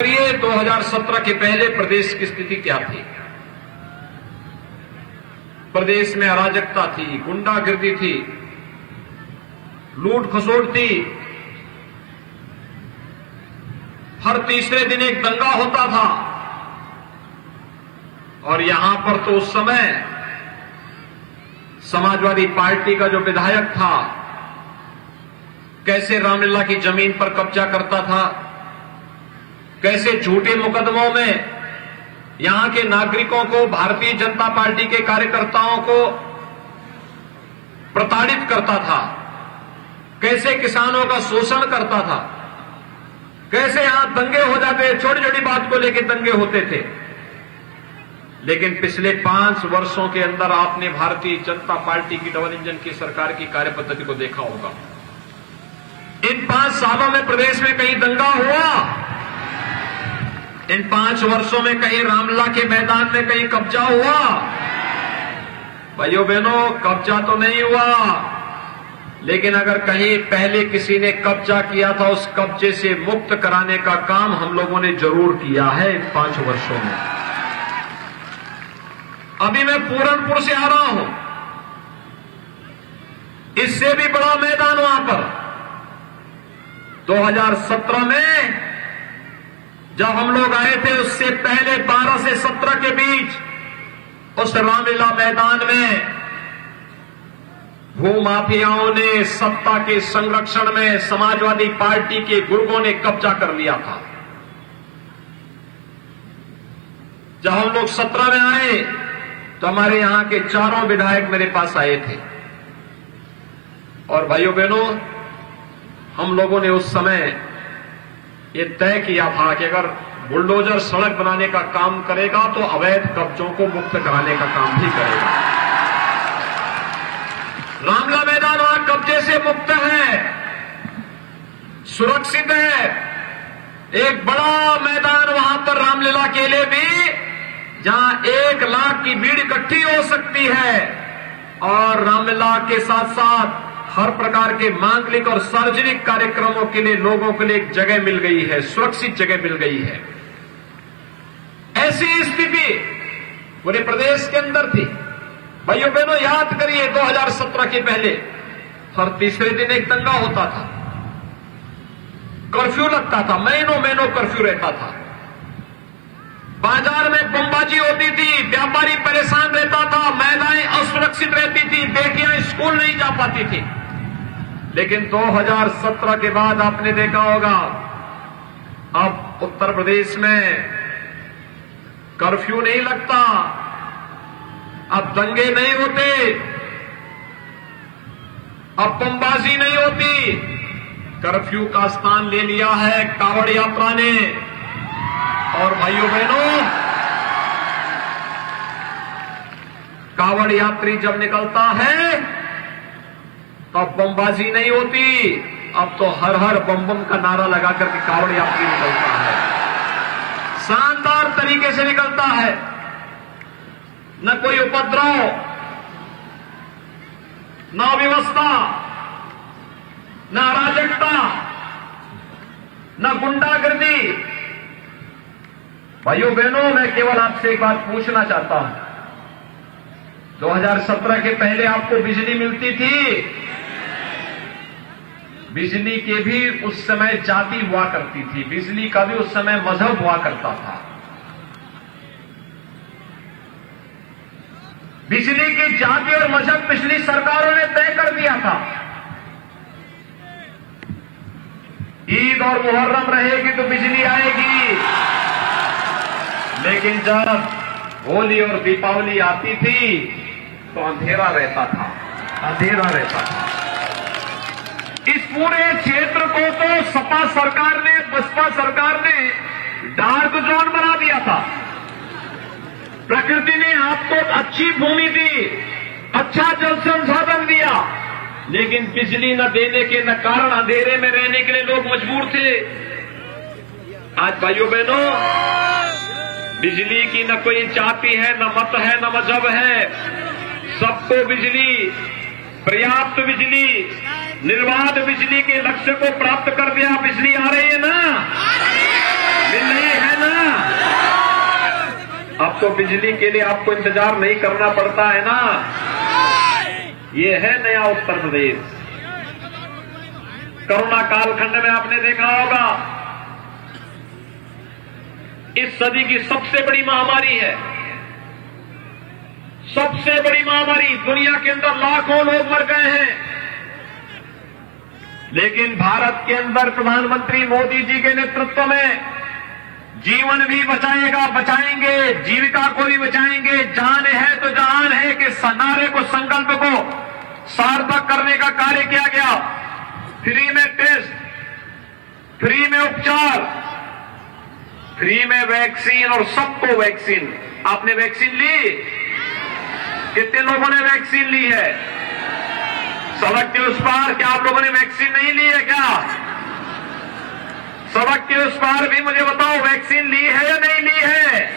2017 के पहले प्रदेश की स्थिति क्या थी। प्रदेश में अराजकता थी, गुंडागिर्दी थी, लूट खसोट थी। हर तीसरे दिन एक दंगा होता था। और यहां पर तो उस समय समाजवादी पार्टी का जो विधायक था कैसे रामलीला की जमीन पर कब्जा करता था, कैसे झूठे मुकदमों में यहां के नागरिकों को, भारतीय जनता पार्टी के कार्यकर्ताओं को प्रताड़ित करता था, कैसे किसानों का शोषण करता था, कैसे यहां दंगे हो जाते, छोटी छोटी बात को लेकर दंगे होते थे। लेकिन पिछले 5 वर्षों के अंदर आपने भारतीय जनता पार्टी की डबल इंजन की सरकार की कार्यपद्धति को देखा होगा। इन 5 सालों में प्रदेश में कहीं दंगा हुआ? इन 5 वर्षों में कहीं रामलीला के मैदान में कहीं कब्जा हुआ? भाइयों बहनों, कब्जा तो नहीं हुआ, लेकिन अगर कहीं पहले किसी ने कब्जा किया था, उस कब्जे से मुक्त कराने का काम हम लोगों ने जरूर किया है इन 5 वर्षों में। अभी मैं पूरनपुर से आ रहा हूं, इससे भी बड़ा मैदान वहां पर 2017 में जब हम लोग आए थे, उससे पहले 12 से 17 के बीच उस रामलीला मैदान में भूमाफियाओं ने सत्ता के संरक्षण में समाजवादी पार्टी के गुर्गों ने कब्जा कर लिया था। जब हम लोग 17 में आए तो हमारे यहां के 4 विधायक मेरे पास आए थे। और भाइयों बहनों, हम लोगों ने उस समय ये तय किया था कि अगर बुलडोजर सड़क बनाने का काम करेगा तो अवैध कब्जों को मुक्त कराने का काम भी करेगा। रामलीला मैदान वहां कब्जे से मुक्त है, सुरक्षित है। एक बड़ा मैदान वहां पर रामलीला के लिए भी, जहां 1 लाख की भीड़ इकट्ठी हो सकती है। और रामलीला के साथ साथ हर प्रकार के मांगलिक और सार्वजनिक कार्यक्रमों के लिए लोगों के लिए एक जगह मिल गई है, सुरक्षित जगह मिल गई है। ऐसी स्थिति पूरे प्रदेश के अंदर थी। भाइयों बहनों, याद करिए 2017 के पहले हर तीसरे दिन एक दंगा होता था, कर्फ्यू लगता था, महीनों कर्फ्यू रहता था, बाजार में बमबाजी होती थी, व्यापारी परेशान रहता था, महिलाएं असुरक्षित रहती थी, बेटियां स्कूल नहीं जा पाती थी। लेकिन 2017 के बाद आपने देखा होगा, अब उत्तर प्रदेश में कर्फ्यू नहीं लगता, अब दंगे नहीं होते, अब बमबाजी नहीं होती। कर्फ्यू का स्थान ले लिया है कांवड़ यात्रा ने। और भाइयों बहनों, कांवड़ यात्री जब निकलता है तब बमबाजी नहीं होती, अब तो हर हर बम बम का नारा लगा करके कांवड़ यात्री निकलता है। शानदार तरीके से निकलता है, न कोई उपद्रव, न अव्यवस्था, न अराजकता, न गुंडागर्दी। भाइयों बहनों, मैं केवल आपसे एक बात पूछना चाहता हूं, 2017 के पहले आपको बिजली मिलती थी? बिजली के भी उस समय जाति हुआ करती थी, बिजली का भी उस समय मजहब हुआ करता था। बिजली की जाति और मजहब पिछली सरकारों ने तय कर दिया था। ईद और मुहर्रम रहेगी तो बिजली आएगी, लेकिन जब होली और दीपावली आती थी तो अंधेरा रहता था, अंधेरा रहता था। इस पूरे क्षेत्र को तो सपा सरकार ने, बसपा सरकार ने डार्क जोन बना दिया था। प्रकृति ने आपको अच्छी भूमि दी, अच्छा जल संसाधन दिया, लेकिन बिजली न देने के न कारण अंधेरे में रहने के लिए लोग मजबूर थे। आज भाइयों बहनों, बिजली की न कोई जाति है, न मत है, न मजहब है, सबको बिजली, पर्याप्त बिजली, निर्बाध बिजली के लक्ष्य को प्राप्त कर दिया। बिजली आ रही है ना? मिल रही है ना? अब तो बिजली के लिए आपको इंतजार नहीं करना पड़ता है ना। ये है नया उत्तर प्रदेश। कोरोना कालखंड में आपने देखा होगा, इस सदी की सबसे बड़ी महामारी है, सबसे बड़ी महामारी। दुनिया के अंदर लाखों लोग मर गए हैं, लेकिन भारत के अंदर प्रधानमंत्री मोदी जी के नेतृत्व में जीवन भी बचाएंगे, जीविका को भी बचाएंगे, जान है तो जहान है के नारे को, संकल्प को सार्थक करने का कार्य किया गया। फ्री में टेस्ट, फ्री में उपचार, फ्री में वैक्सीन और सबको वैक्सीन। आपने वैक्सीन ली? कितने लोगों ने वैक्सीन ली है? सड़क के उस पार क्या आप लोगों ने वैक्सीन नहीं ली है क्या? सड़क के उस पार भी मुझे बताओ, वैक्सीन ली है या नहीं ली है?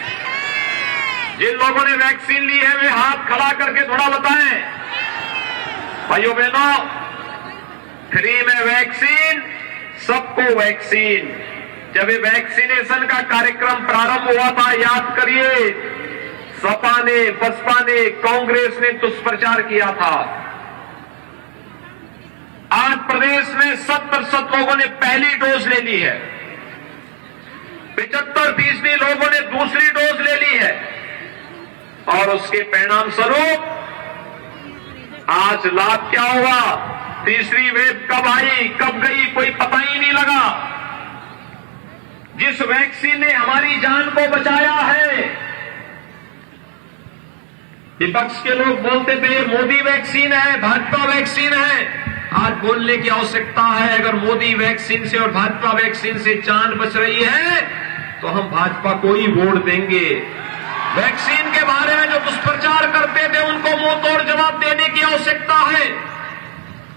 जिन लोगों ने वैक्सीन ली है वे हाथ खड़ा करके थोड़ा बताएं। भाइयों बहनों, फ्री में वैक्सीन, सबको वैक्सीन। जब ये वैक्सीनेशन का कार्यक्रम प्रारंभ हुआ था, याद करिए, सपा ने, बसपा ने, कांग्रेस ने दुष्प्रचार किया था। आज प्रदेश में 70% लोगों ने पहली डोज ले ली है, 75% लोगों ने दूसरी डोज ले ली है, और उसके परिणाम स्वरूप आज लाभ क्या हुआ? तीसरी वेव कब आई, कब गई, कोई पता ही नहीं लगा। जिस वैक्सीन ने हमारी जान को बचाया है, विपक्ष के लोग बोलते थे मोदी वैक्सीन है, भाजपा वैक्सीन है। आज बोलने की आवश्यकता है, अगर मोदी वैक्सीन से और भाजपा वैक्सीन से जान बच रही है तो हम भाजपा को ही वोट देंगे। वैक्सीन के बारे में जो दुष्प्रचार करते थे उनको मुंह तोड़ जवाब देने की आवश्यकता है,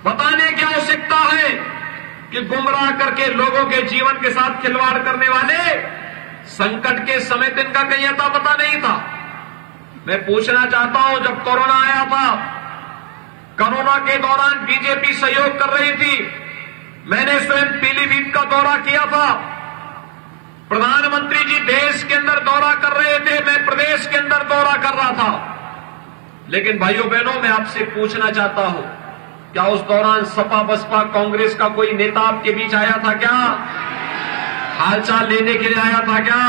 बताने की आवश्यकता है कि गुमराह करके लोगों के जीवन के साथ खिलवाड़ करने वाले संकट के समय तो इनका कहीं अता पता नहीं था। मैं पूछना चाहता हूं, जब कोरोना आया था, कोरोना के दौरान बीजेपी सहयोग कर रही थी, मैंने स्वयं पीलीभीत का दौरा किया था। प्रधानमंत्री जी देश के अंदर दौरा कर रहे थे, मैं प्रदेश के अंदर दौरा कर रहा था। लेकिन भाइयों बहनों, मैं आपसे पूछना चाहता हूं, क्या उस दौरान सपा, बसपा, कांग्रेस का कोई नेता आपके बीच आया था क्या? हालचाल लेने के लिए आया था क्या?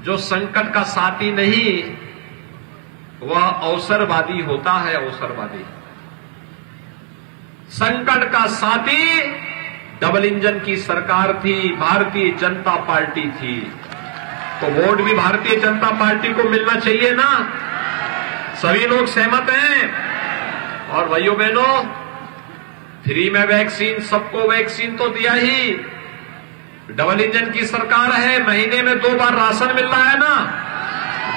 जो संकट का साथी नहीं, वह अवसरवादी होता है, अवसरवादी। संकट का साथी डबल इंजन की सरकार थी, भारतीय जनता पार्टी थी, तो वोट भी भारतीय जनता पार्टी को मिलना चाहिए ना। सभी लोग सहमत हैं। और भाइयों बहनों, फ्री में वैक्सीन, सबको वैक्सीन तो दिया ही। डबल इंजन की सरकार है, महीने में 2 बार राशन मिल रहा है ना,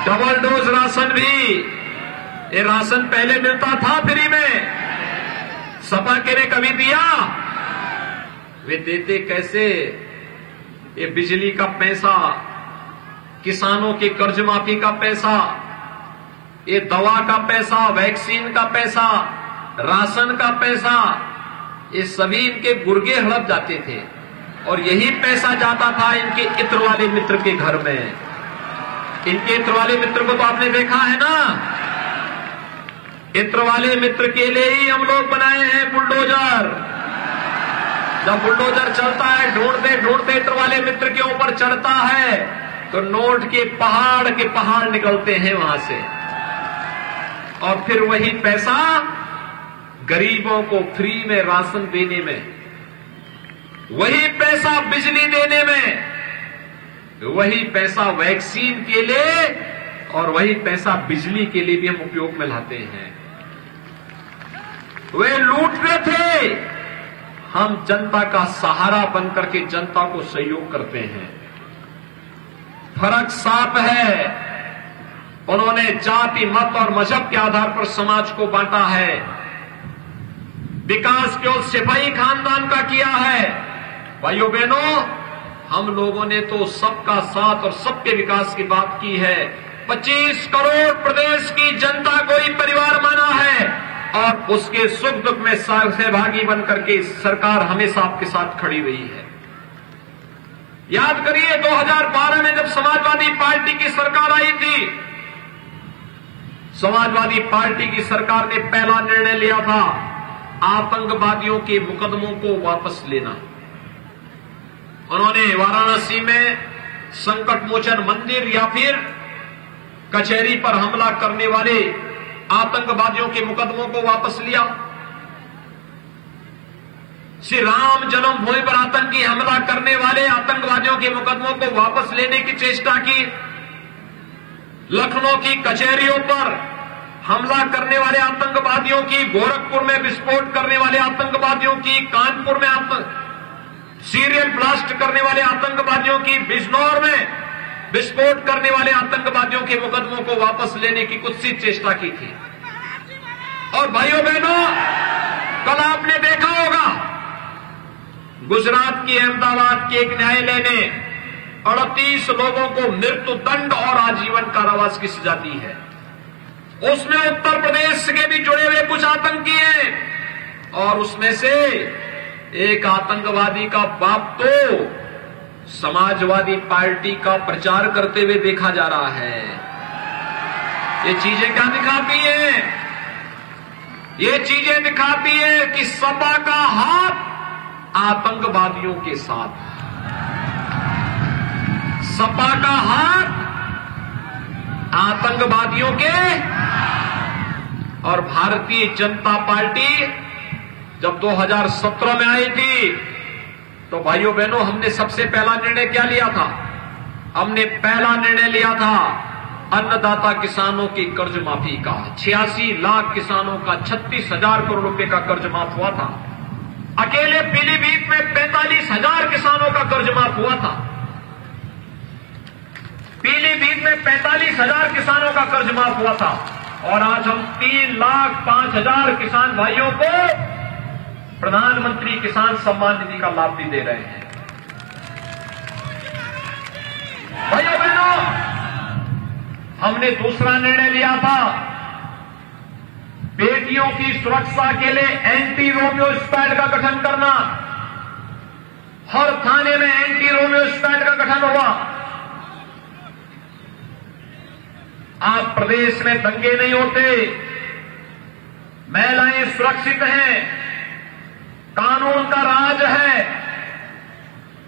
डबल डोज राशन भी। ये राशन पहले मिलता था फ्री में, सपा के ने कभी दिया? वे देते कैसे? ये बिजली का पैसा, किसानों की कर्ज माफी का पैसा, ये दवा का पैसा, वैक्सीन का पैसा, राशन का पैसा, ये सभी इनके गुर्गे हड़प जाते थे। और यही पैसा जाता था इनके इत्र वाले मित्र के घर में। इनके इत्र वाले मित्र को तो आपने देखा है ना। इत्र वाले मित्र के लिए ही हम लोग बनाए हैं बुलडोजर। जब बुलडोजर चलता है, ढूंढते ढूंढते इत्र वाले मित्र के ऊपर चढ़ता है, तो नोट के पहाड़ निकलते हैं वहां से। और फिर वही पैसा गरीबों को फ्री में राशन देने में, वही पैसा बिजली देने में, वही पैसा वैक्सीन के लिए और वही पैसा बिजली के लिए भी हम उपयोग में लाते हैं। वे लूटते थे, हम जनता का सहारा बनकर के जनता को सहयोग करते हैं। फर्क साफ है। उन्होंने जाति, मत और मजहब के आधार पर समाज को बांटा है। विकास केवल सिपाही खानदान का किया है। भाइयों बहनों, हम लोगों ने तो सबका साथ और सबके विकास की बात की है। 25 करोड़ प्रदेश की जनता को ही परिवार माना है और उसके सुख दुख में सहभागी बनकर के सरकार हमेशा आपके साथ खड़ी रही है। याद करिए 2012 में जब समाजवादी पार्टी की सरकार आई थी, समाजवादी पार्टी की सरकार ने पहला निर्णय लिया था आतंकवादियों के मुकदमों को वापस लेना। उन्होंने वाराणसी में संकट मोचन मंदिर या फिर कचहरी पर हमला करने वाले आतंकवादियों के मुकदमों को वापस लिया। श्री राम जन्मभूमि पर आतंकी हमला करने वाले आतंकवादियों के मुकदमों को वापस लेने की चेष्टा की। लखनऊ की कचहरियों पर हमला करने वाले आतंकवादियों की, गोरखपुर में विस्फोट करने वाले आतंकवादियों की, कानपुर में सीरियल ब्लास्ट करने वाले आतंकवादियों की, बिजनौर में विस्फोट करने वाले आतंकवादियों के मुकदमों को वापस लेने की कुत्सित चेष्टा की थी। और भाइयों बहनों, कल आपने देखा होगा गुजरात के अहमदाबाद के एक न्यायालय ने 38 लोगों को मृत्यु दंड और आजीवन कारावास की सजा दी है। उसमें उत्तर प्रदेश के भी जुड़े हुए कुछ आतंकी हैं और उसमें से एक आतंकवादी का बाप तो समाजवादी पार्टी का प्रचार करते हुए देखा जा रहा है। ये चीजें क्या दिखाती हैं? ये चीजें दिखाती है कि सपा का हाथ आतंकवादियों के साथ, सपा का हाथ आतंकवादियों के। और भारतीय जनता पार्टी जब 2017 में आई थी तो भाइयों बहनों, हमने सबसे पहला निर्णय क्या लिया था? हमने पहला निर्णय लिया था अन्नदाता किसानों की कर्ज माफी का। 86 लाख किसानों का 36,000 करोड़ रुपए का कर्ज माफ हुआ था। अकेले पीलीभीत में 45,000 किसानों का कर्ज माफ हुआ था। पीलीभीत में 45,000 किसानों का कर्ज माफ हुआ था। और आज हम 3,05,000 किसान भाइयों को प्रधानमंत्री किसान सम्मान निधि का लाभ भी दे रहे हैं। भाइयों बहनों, हमने दूसरा निर्णय लिया था बेटियों की सुरक्षा के लिए एंटी रोमियो स्क्वाड का गठन करना। हर थाने में एंटी रोमियो स्क्वाड का गठन हुआ। आज प्रदेश में दंगे नहीं होते, महिलाएं सुरक्षित हैं, कानून का राज है,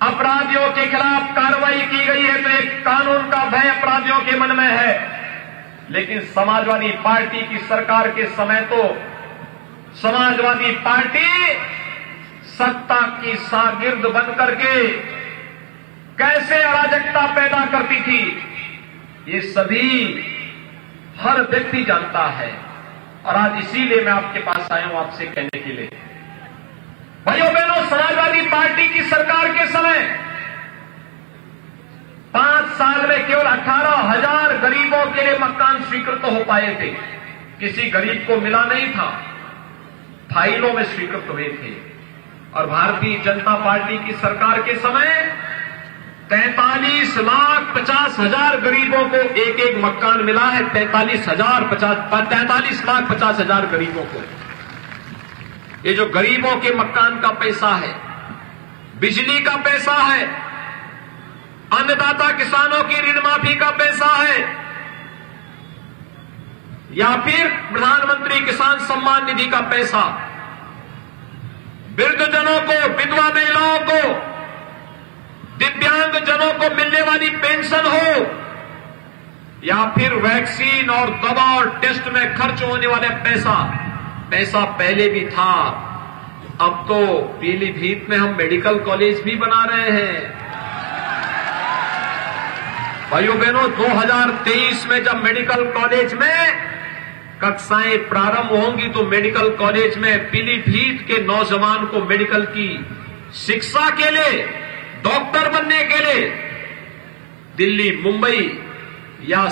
अपराधियों के खिलाफ कार्रवाई की गई है तो एक कानून का भय अपराधियों के मन में है। लेकिन समाजवादी पार्टी की सरकार के समय तो समाजवादी पार्टी सत्ता की शागिर्द बन करके कैसे अराजकता पैदा करती थी, ये सभी हर व्यक्ति जानता है। और आज इसीलिए मैं आपके पास आया हूं आपसे कहने के लिए, भाइयों बहनों, समाजवादी पार्टी की सरकार के समय 5 साल में केवल 18,000 गरीबों के लिए मकान स्वीकृत हो पाए थे। किसी गरीब को मिला नहीं था, फाइलों में स्वीकृत हुए थे। और भारतीय जनता पार्टी की सरकार के समय 43,50,000 गरीबों को एक एक मकान मिला है। 43,50,000 गरीबों को। ये जो गरीबों के मकान का पैसा है, बिजली का पैसा है, अन्नदाता किसानों की ऋण माफी का पैसा है, या फिर प्रधानमंत्री किसान सम्मान निधि का पैसा, वृद्धजनों को, विधवा महिलाओं को, दिव्यांग जनों को मिलने वाली पेंशन हो, या फिर वैक्सीन और दवा और टेस्ट में खर्च होने वाले पैसा पहले भी था। अब तो पीलीभीत में हम मेडिकल कॉलेज भी बना रहे हैं। भाइयों बहनों, 2023 में जब मेडिकल कॉलेज में कक्षाएं प्रारंभ होंगी तो मेडिकल कॉलेज में पीलीभीत के नौजवान को मेडिकल की शिक्षा के लिए, डॉक्टर बनने के लिए दिल्ली, मुंबई या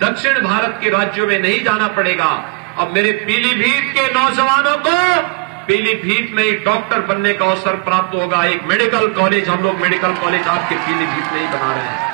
दक्षिण भारत के राज्यों में नहीं जाना पड़ेगा। अब मेरे पीलीभीत के नौजवानों को पीलीभीत में ही डॉक्टर बनने का अवसर प्राप्त होगा। एक मेडिकल कॉलेज, हम लोग मेडिकल कॉलेज आपके पीलीभीत में ही बना रहे हैं।